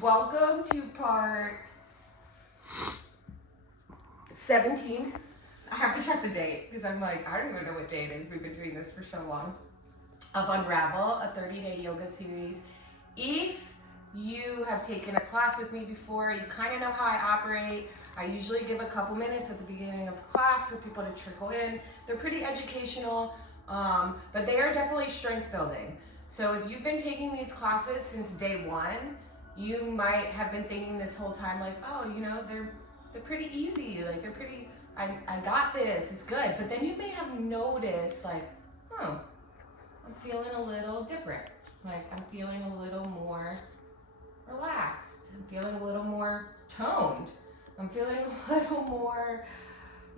Welcome to part 17. I have to check the date because I'm like, I don't even know what day it is. We've been doing this for so long. Of Unravel, a 30-day yoga series. If you have taken a class with me before, you kind of know how I operate. I usually give a couple minutes at the beginning of class for people to trickle in. They're pretty educational, but they are definitely strength building. So if you've been taking these classes since day one, you might have been thinking this whole time like, oh, you know, they're pretty easy. Like they're pretty, I got this, it's good. But then you may have noticed like, oh, I'm feeling a little different. Like I'm feeling a little more relaxed. I'm feeling a little more toned. I'm feeling a little more,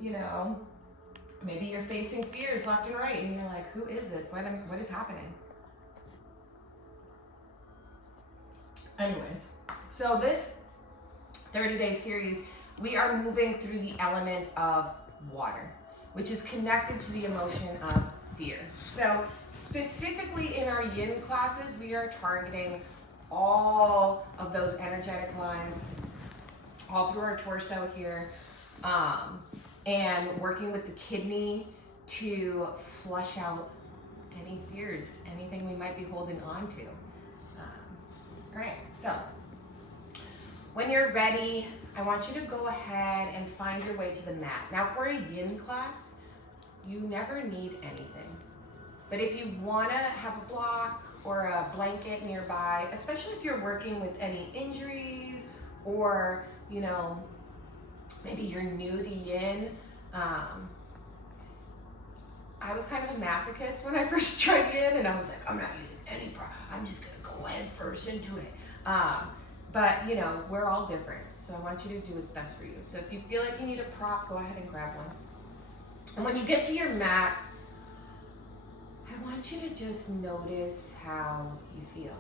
you know, maybe you're facing fears left and right and you're like, who is this? What is happening? Anyways, so this 30-day series, we are moving through the element of water, which is connected to the emotion of fear. So specifically in our yin classes, we are targeting all of those energetic lines all through our torso here, and working with the kidney to flush out any fears, anything we might be holding on to. All right, so when you're ready, I want you to go ahead and find your way to the mat. Now for a yin class, you never need anything. But if you wanna have a block or a blanket nearby, especially if you're working with any injuries or, you know, maybe you're new to yin. I was kind of a masochist when I first tried yin, and I was like, I'm not using any prop. I'm just gonna go head first into it. But you know, we're all different. So I want you to do what's best for you. So if you feel like you need a prop, go ahead and grab one. And when you get to your mat, I want you to just notice how you feel.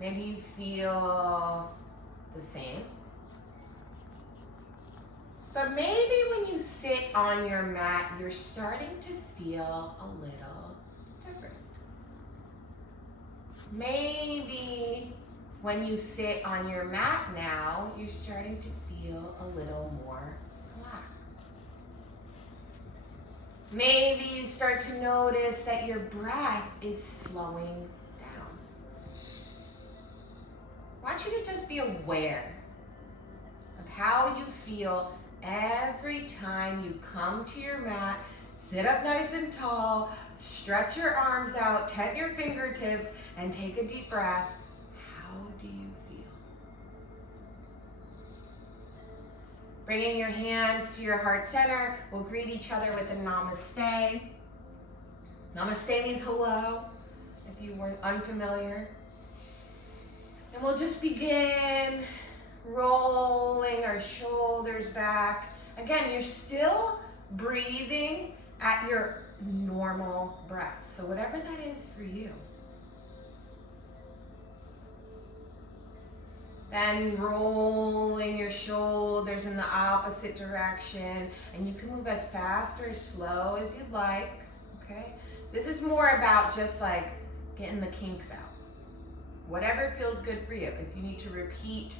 Maybe you feel the same. But maybe when you sit on your mat, you're starting to feel a little different. Maybe when you sit on your mat now, you're starting to feel a little more relaxed. Maybe you start to notice that your breath is slowing down. I want you to just be aware of how you feel every time you come to your mat, sit up nice and tall, stretch your arms out, tent your fingertips, and take a deep breath. How do you feel? Bringing your hands to your heart center, we'll greet each other with a namaste. Namaste means hello, if you weren't unfamiliar. And we'll just begin rolling our shoulders back. Again, you're still breathing at your normal breath. So whatever that is for you. Then rolling your shoulders in the opposite direction. And you can move as fast or as slow as you'd like, okay? This is more about just like getting the kinks out. Whatever feels good for you. If you need to repeat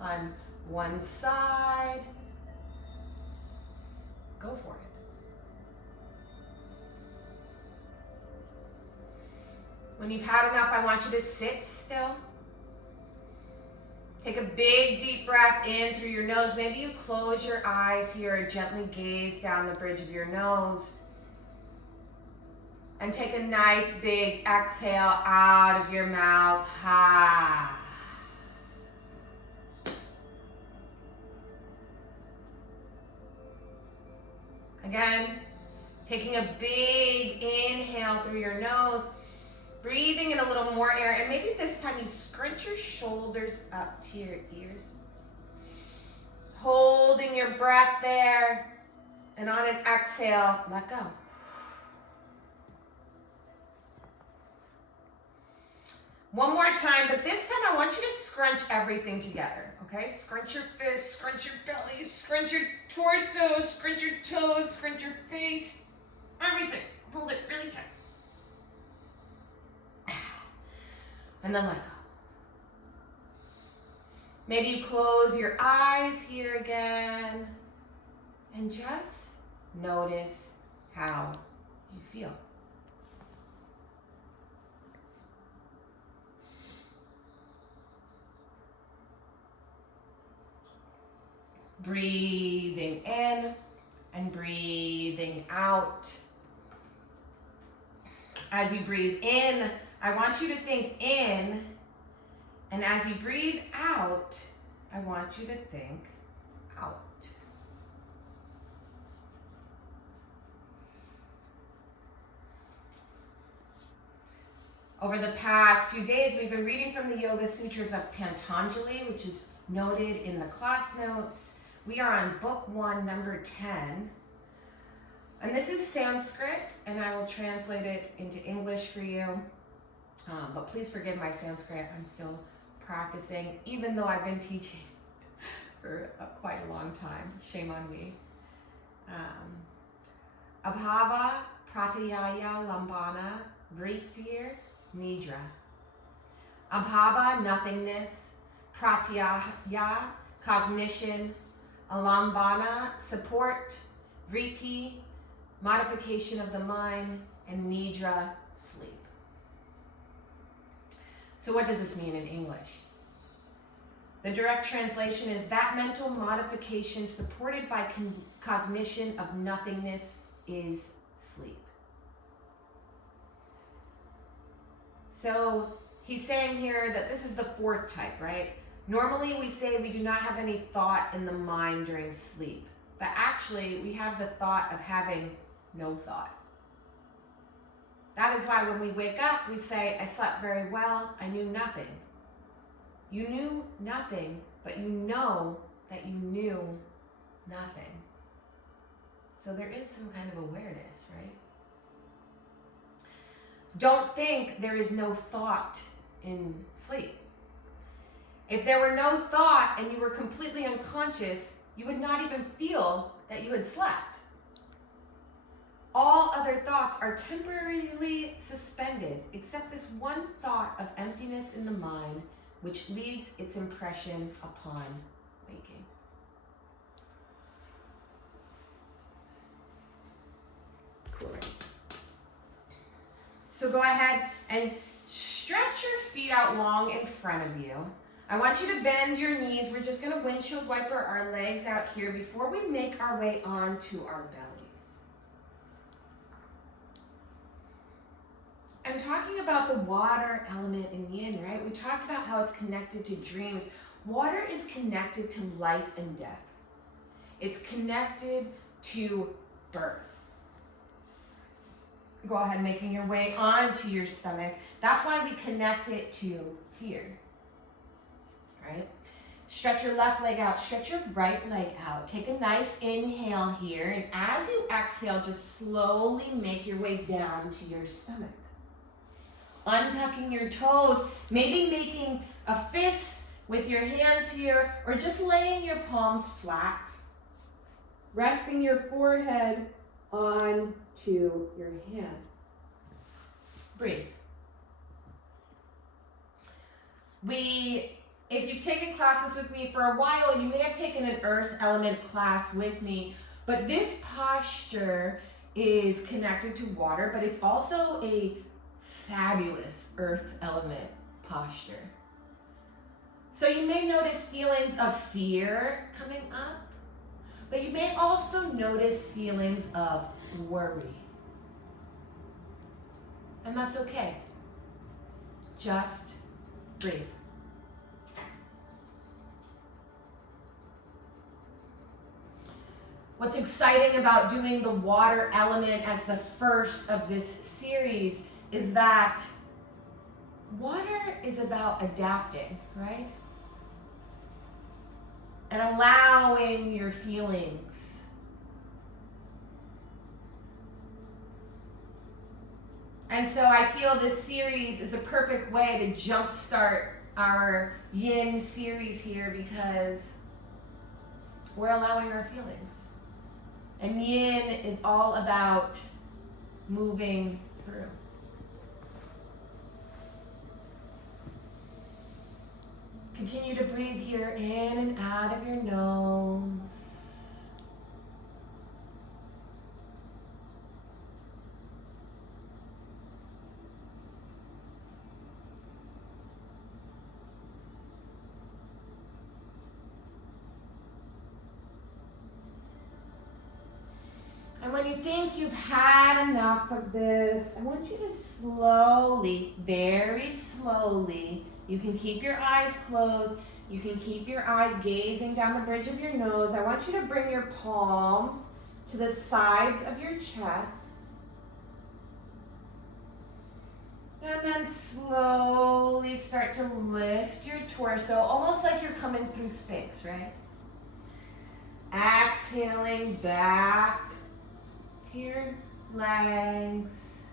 on one side, go for it. When you've had enough, I want you to sit still. Take a big deep breath in through your nose. Maybe you close your eyes here or gently gaze down the bridge of your nose. And take a nice big exhale out of your mouth. Ha. Again, taking a big inhale through your nose, breathing in a little more air, and maybe this time you scrunch your shoulders up to your ears. Holding your breath there, and on an exhale, let go. One more time, but this time I want you to scrunch everything together, Okay, scrunch your fists, scrunch your belly, scrunch your torso, scrunch your toes, scrunch your face, everything. Hold it really tight. And then let go. Maybe you close your eyes here again and just notice how you feel. Breathing in and breathing out. As you breathe in, I want you to think in, and as you breathe out, I want you to think out. Over the past few days, we've been reading from the Yoga Sutras of Patanjali, which is noted in the class notes. We are on book 1, number 10. And this is Sanskrit, and I will translate it into English for you. But please forgive my Sanskrit. I'm still practicing, even though I've been teaching for quite a long time. Shame on me. Abhava pratyaya lambana vritir nidra. Abhava, nothingness. Pratyaya, cognition. Alambana, support. Vritti, modification of the mind. And nidra, sleep. So what does this mean in English? The direct translation is that mental modification supported by cognition of nothingness is sleep. So he's saying here that this is the fourth type, right? Normally we say we do not have any thought in the mind during sleep, but actually we have the thought of having no thought. That is why when we wake up, we say, I slept very well, I knew nothing. You knew nothing, but you know that you knew nothing. So there is some kind of awareness, right? Don't think there is no thought in sleep. If there were no thought and you were completely unconscious, you would not even feel that you had slept. All other thoughts are temporarily suspended, except this one thought of emptiness in the mind, which leaves its impression upon waking. Cool. So go ahead and stretch your feet out long in front of you. I want you to bend your knees. We're just going to windshield wiper our legs out here before we make our way onto our bellies. I'm talking about the water element in yin, right? We talked about how it's connected to dreams. Water is connected to life and death. It's connected to birth. Go ahead, making your way onto your stomach. That's why we connect it to fear, right? Stretch your left leg out, stretch your right leg out. Take a nice inhale here, and as you exhale, just slowly make your way down to your stomach. Untucking your toes, maybe making a fist with your hands here, or just laying your palms flat. Resting your forehead onto your hands. Breathe. If you've taken classes with me for a while, you may have taken an earth element class with me, but this posture is connected to water, but it's also a fabulous earth element posture. So you may notice feelings of fear coming up, but you may also notice feelings of worry. And that's okay. Just breathe. What's exciting about doing the water element as the first of this series is that water is about adapting, right? And allowing your feelings. And so I feel this series is a perfect way to jumpstart our yin series here because we're allowing our feelings. And yin is all about moving through. Continue to breathe here in and out of your nose. And when you think you've had enough of this, I want you to slowly, very slowly, you can keep your eyes closed, you can keep your eyes gazing down the bridge of your nose. I want you to bring your palms to the sides of your chest. And then slowly start to lift your torso, almost like you're coming through Sphinx, right? Exhaling back to your legs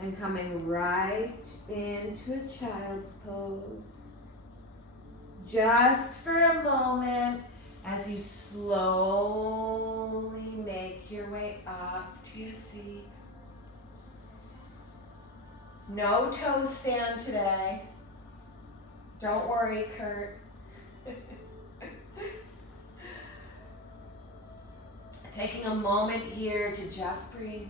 and coming right into a child's pose. Just for a moment as you slowly make your way up to your seat. No toe stand today. Don't worry, Kurt. Taking a moment here to just breathe.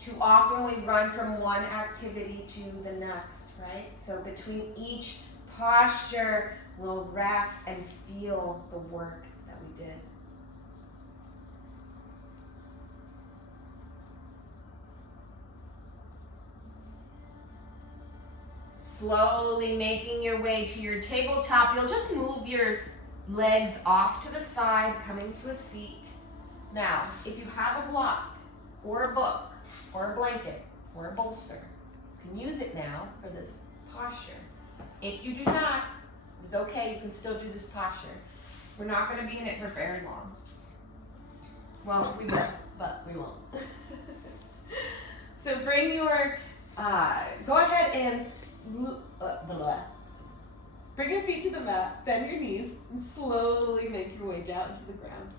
Too often we run from one activity to the next, right? So between each posture, we'll rest and feel the work that we did. Slowly making your way to your tabletop. You'll just move your legs off to the side, coming to a seat. Now, if you have a block or a book or a blanket or a bolster, you can use it now for this posture. If you do not, it's okay, you can still do this posture. We're not going to be in it for very long. Well, we will, but we won't. So bring your, go ahead and bring your feet to the mat, bend your knees, and slowly make your way down to the ground.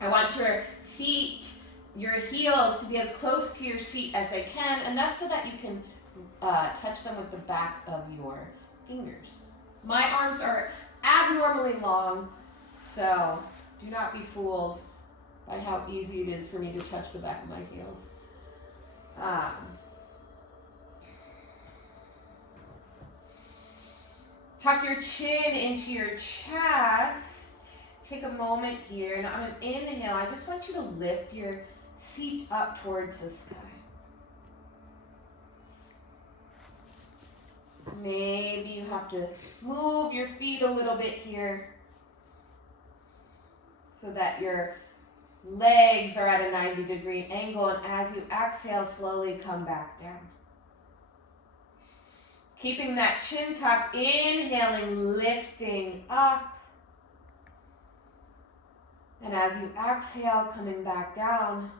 I want your feet, your heels to be as close to your seat as they can, enough so that you can touch them with the back of your fingers. My arms are abnormally long, so do not be fooled by how easy it is for me to touch the back of my heels. Tuck your chin into your chest. Take a moment here, and on an inhale, I just want you to lift your seat up towards the sky. Maybe you have to move your feet a little bit here so that your legs are at a 90-degree angle, and as you exhale, slowly come back down. Keeping that chin tucked, inhaling, lifting up. And as you exhale, coming back down.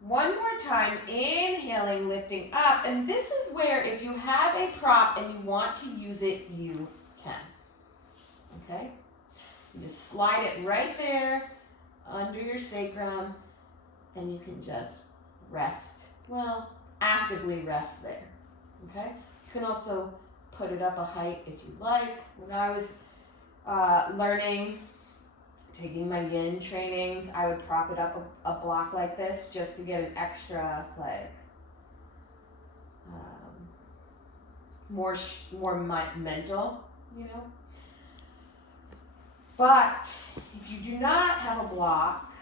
One more time, inhaling, lifting up. And this is where if you have a prop and you want to use it, you can. Okay? You just slide it right there under your sacrum, and you can just rest. Well, actively rest there. Okay? You can also put it up a height if you like. When I was learning, taking my yin trainings, I would prop it up a block like this just to get an extra, like, more mental, you know. But if you do not have a block,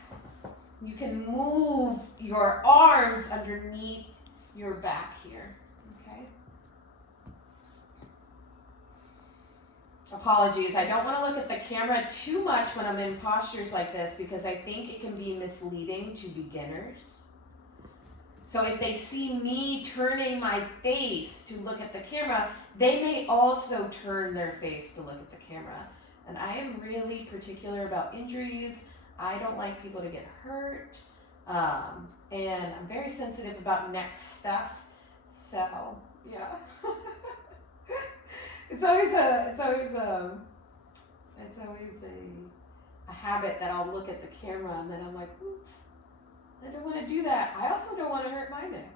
you can move your arms underneath your back here, okay? Apologies, I don't want to look at the camera too much when I'm in postures like this because I think it can be misleading to beginners. So if they see me turning my face to look at the camera, they may also turn their face to look at the camera. And I am really particular about injuries. I don't like people to get hurt. And I'm very sensitive about neck stuff. So, yeah. It's always a habit that I'll look at the camera and then I'm like, oops, I don't want to do that. I also don't want to hurt my neck.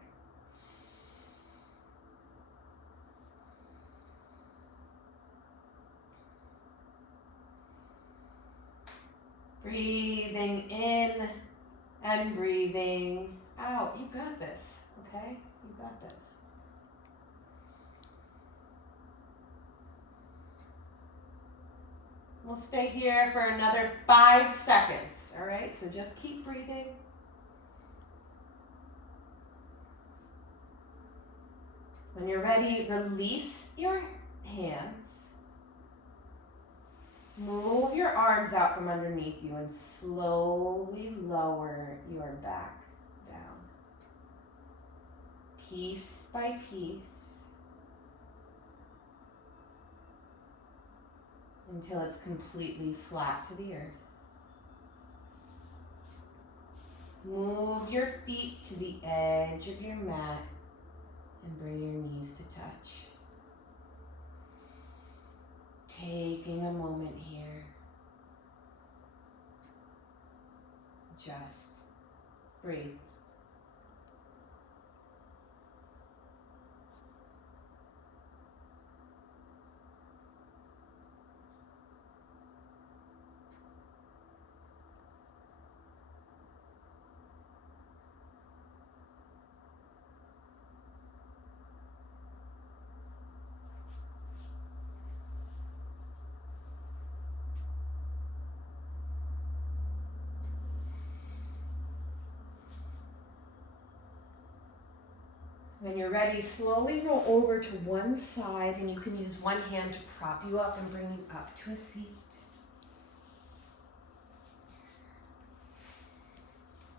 Breathing in and breathing out. You got this, okay? You got this. We'll stay here for another 5 seconds, all right? So just keep breathing. When you're ready, release your hands. Move your arms out from underneath you and slowly lower your back down. Piece by piece. Until it's completely flat to the earth. Move your feet to the edge of your mat and bring your knees to touch. Taking a moment here. Just breathe. When you're ready, slowly roll over to one side and you can use one hand to prop you up and bring you up to a seat.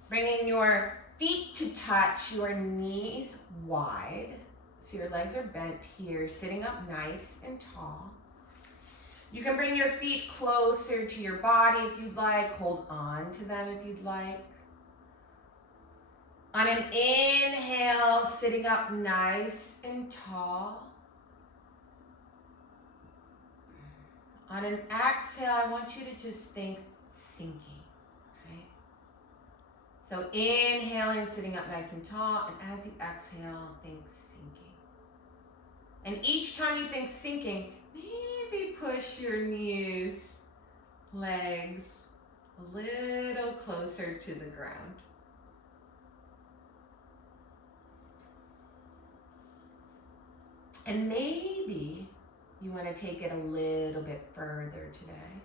Bringing your feet to touch, your knees wide. So your legs are bent here, sitting up nice and tall. You can bring your feet closer to your body if you'd like. Hold on to them if you'd like. On an inhale, sitting up nice and tall. On an exhale, I want you to just think sinking, okay? So inhaling, sitting up nice and tall, and as you exhale, think sinking. And each time you think sinking, maybe push your knees, legs a little closer to the ground. And maybe you want to take it a little bit further today.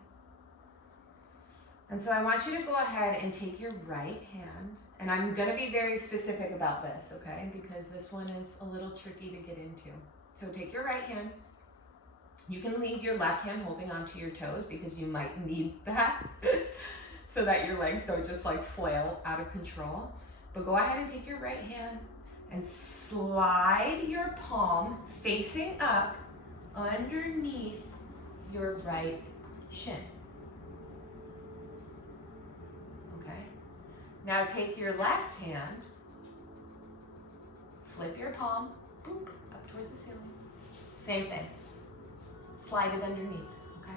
And so I want you to go ahead and take your right hand, and I'm going to be very specific about this, okay? Because this one is a little tricky to get into. So take your right hand. You can leave your left hand holding onto your toes because you might need that so that your legs don't just like flail out of control. But go ahead and take your right hand and slide your palm facing up underneath your right shin. Okay? Now take your left hand, flip your palm, boop, up towards the ceiling. Same thing. Slide it underneath, okay?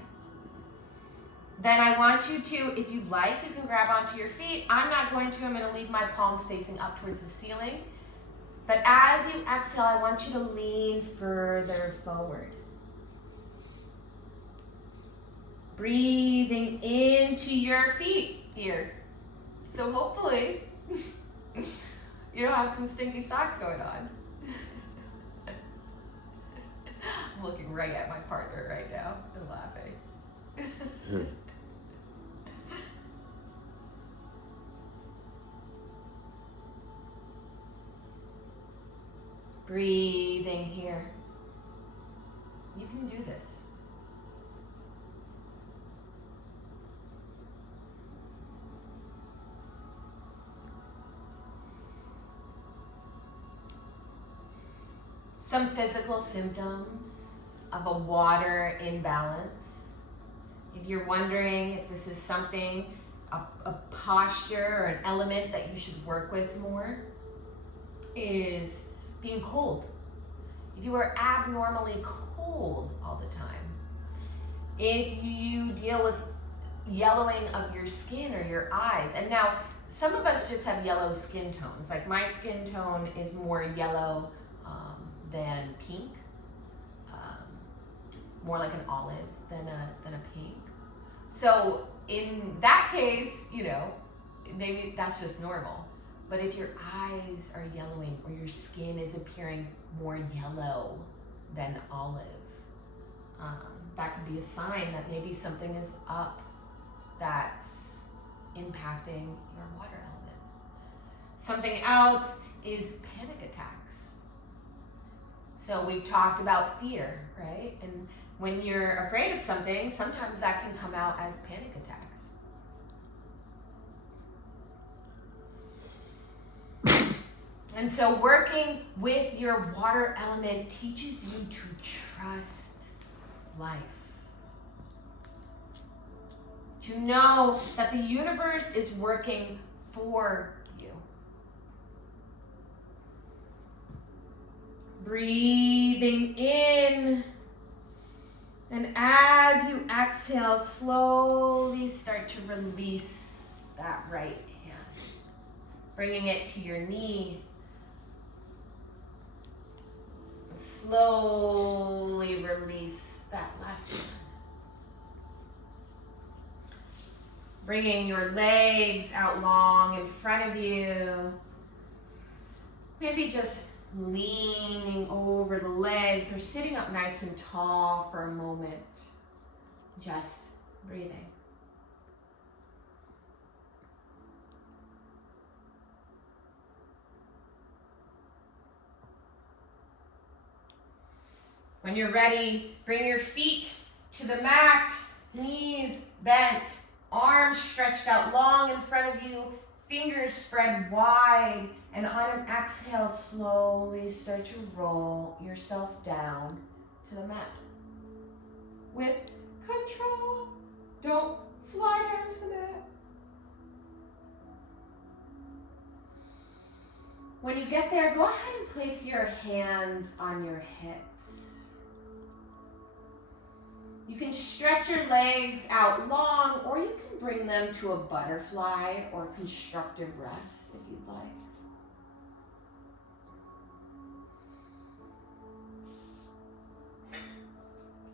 Then I want you to, if you like, you can grab onto your feet. I'm not going to. I'm going to leave my palms facing up towards the ceiling. But as you exhale, I want you to lean further forward. Breathing into your feet here. So hopefully, you don't have some stinky socks going on. I'm looking right at my partner right now and laughing. Breathing here. You can do this. Some physical symptoms of a water imbalance. If you're wondering if this is something a posture or an element that you should work with more is being cold. If you are abnormally cold all the time, if you deal with yellowing of your skin or your eyes, and now some of us just have yellow skin tones. Like my skin tone is more yellow than pink, more like an olive than a pink. So in that case, you know, maybe that's just normal. But if your eyes are yellowing or your skin is appearing more yellow than olive, that could be a sign that maybe something is up that's impacting your water element. Something else is panic attacks. So we've talked about fear, right? And when you're afraid of something, sometimes that can come out as panic attacks. And so working with your water element teaches you to trust life. To know that the universe is working for you. Breathing in. And as you exhale, slowly start to release that right hand. Bringing it to your knee. And slowly release that left hand. Bringing your legs out long in front of you. Maybe just leaning over the legs or sitting up nice and tall for a moment. Just breathing. When you're ready, bring your feet to the mat, knees bent, arms stretched out long in front of you, fingers spread wide, and on an exhale, slowly start to roll yourself down to the mat. With control, don't fly down to the mat. When you get there, go ahead and place your hands on your hips. You can stretch your legs out long, or you can bring them to a butterfly or constructive rest if you'd like.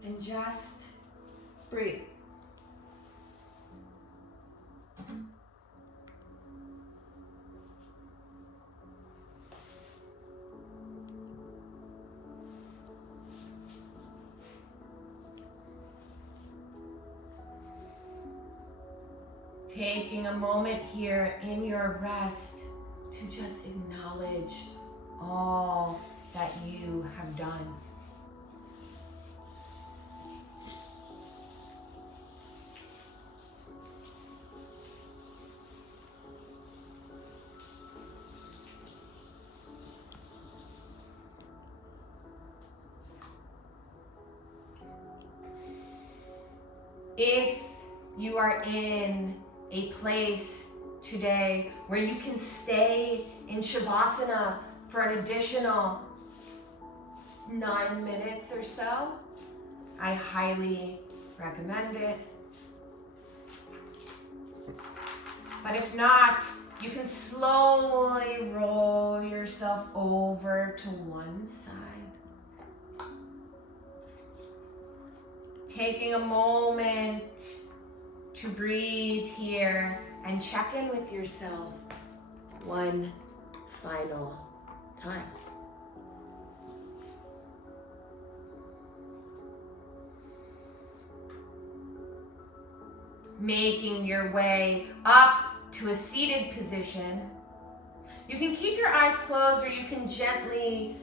And just breathe. Taking a moment here in your rest to just acknowledge all that you have done. If you are in a place today where you can stay in Shavasana for an additional 9 minutes or so, I highly recommend it. But if not, you can slowly roll yourself over to one side. Taking a moment to breathe here and check in with yourself one final time. Making your way up to a seated position. You can keep your eyes closed, or you can gently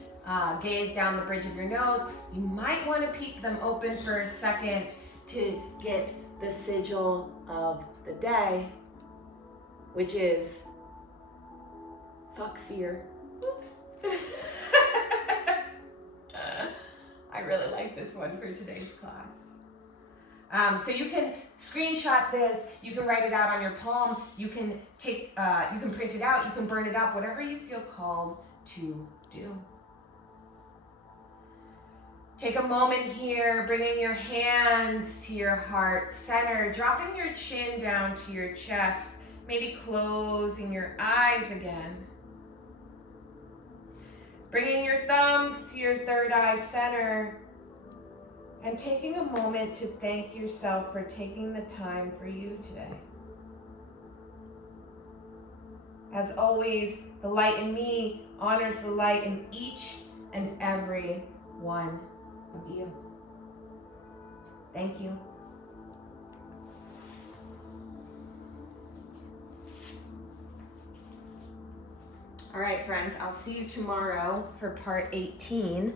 gaze down the bridge of your nose. You might want to peek them open for a second to get the sigil of the day, which is fuck fear. Oops. I really like this one for today's class. So you can screenshot this, you can write it out on your palm, you can print it out, you can burn it up, whatever you feel called to do. Take a moment here, bringing your hands to your heart center, dropping your chin down to your chest, maybe closing your eyes again. Bringing your thumbs to your third eye center, and taking a moment to thank yourself for taking the time for you today. As always, the light in me honors the light in each and every one of you. Thank you. All right, friends, I'll see you tomorrow for part 18.